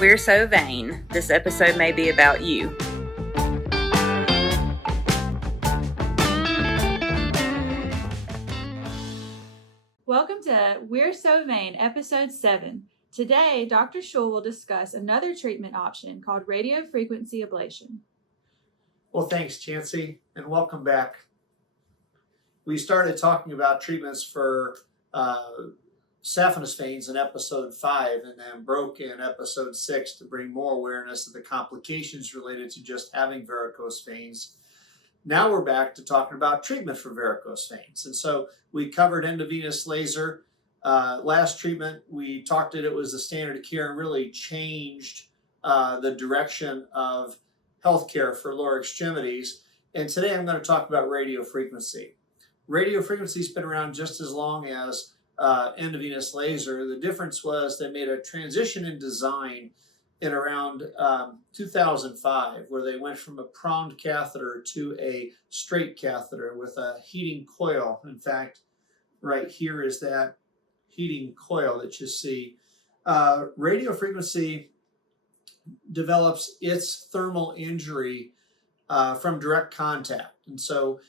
We're so vain. This episode may be about you. Welcome to We're So Vain, Episode 7. Today, Dr. Schul will discuss another treatment option called radiofrequency ablation. Well, thanks, Chancey, and welcome back. We started talking about treatments for saphenous veins in episode 5 and then broke in episode 6 to bring more awareness of the complications related to just having varicose veins. Now we're back to talking about treatment for varicose veins. And so we covered endovenous laser. Last treatment, we talked that it was the standard of care and really changed the direction of healthcare for lower extremities. And today I'm going to talk about radiofrequency. Radiofrequency's been around just as long as endovenous laser. The difference was they made a transition in design in around 2005, where they went from a pronged catheter to a straight catheter with a heating coil. In fact, right here is that heating coil that you see. Radiofrequency develops its thermal injury from direct contact. And so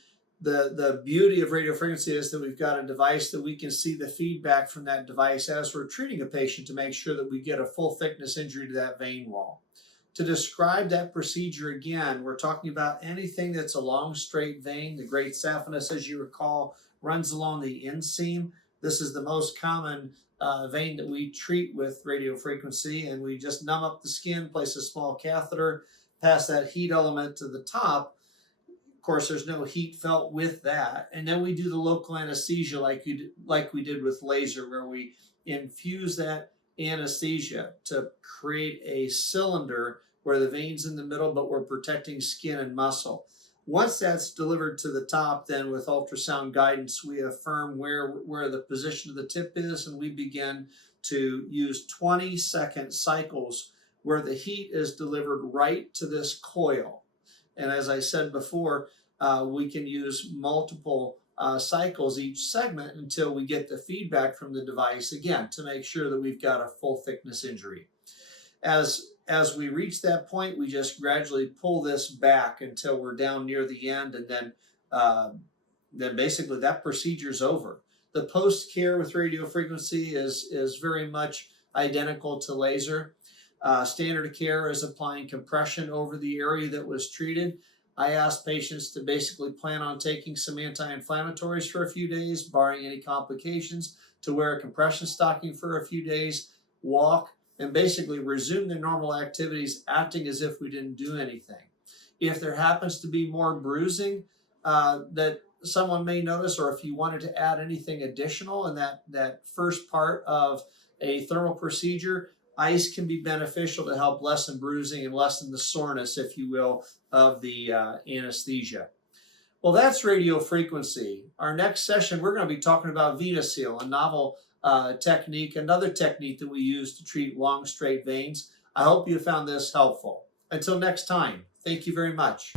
the beauty of radiofrequency is that we've got a device that we can see the feedback from that device as we're treating a patient to make sure that we get a full thickness injury to that vein wall. To describe that procedure again, we're talking about anything that's a long straight vein. The great saphenous, as you recall, runs along the inseam. This is the most common vein that we treat with radiofrequency, and we just numb up the skin, place a small catheter, pass that heat element to the top. Of course, there's no heat felt with that. And then we do the local anesthesia like we did with laser, where we infuse that anesthesia to create a cylinder where the vein's in the middle, but we're protecting skin and muscle. Once that's delivered to the top, then with ultrasound guidance, we affirm where the position of the tip is, and we begin to use 20-second cycles where the heat is delivered right to this coil. And as I said before, we can use multiple cycles each segment until we get the feedback from the device, again, to make sure that we've got a full thickness injury. As we reach that point, we just gradually pull this back until we're down near the end, and then basically that procedure's over. The post-care with radiofrequency is very much identical to laser. Standard of care is applying compression over the area that was treated. I ask patients to basically plan on taking some anti-inflammatories for a few days, barring any complications, to wear a compression stocking for a few days, walk, and basically resume their normal activities, acting as if we didn't do anything. If there happens to be more bruising that someone may notice, or if you wanted to add anything additional in that first part of a thermal procedure, ice can be beneficial to help lessen bruising and lessen the soreness, if you will, of the anesthesia. Well, that's radiofrequency. Our next session, we're going to be talking about VenaSeal, a novel technique, another technique that we use to treat long straight veins. I hope you found this helpful. Until next time, thank you very much.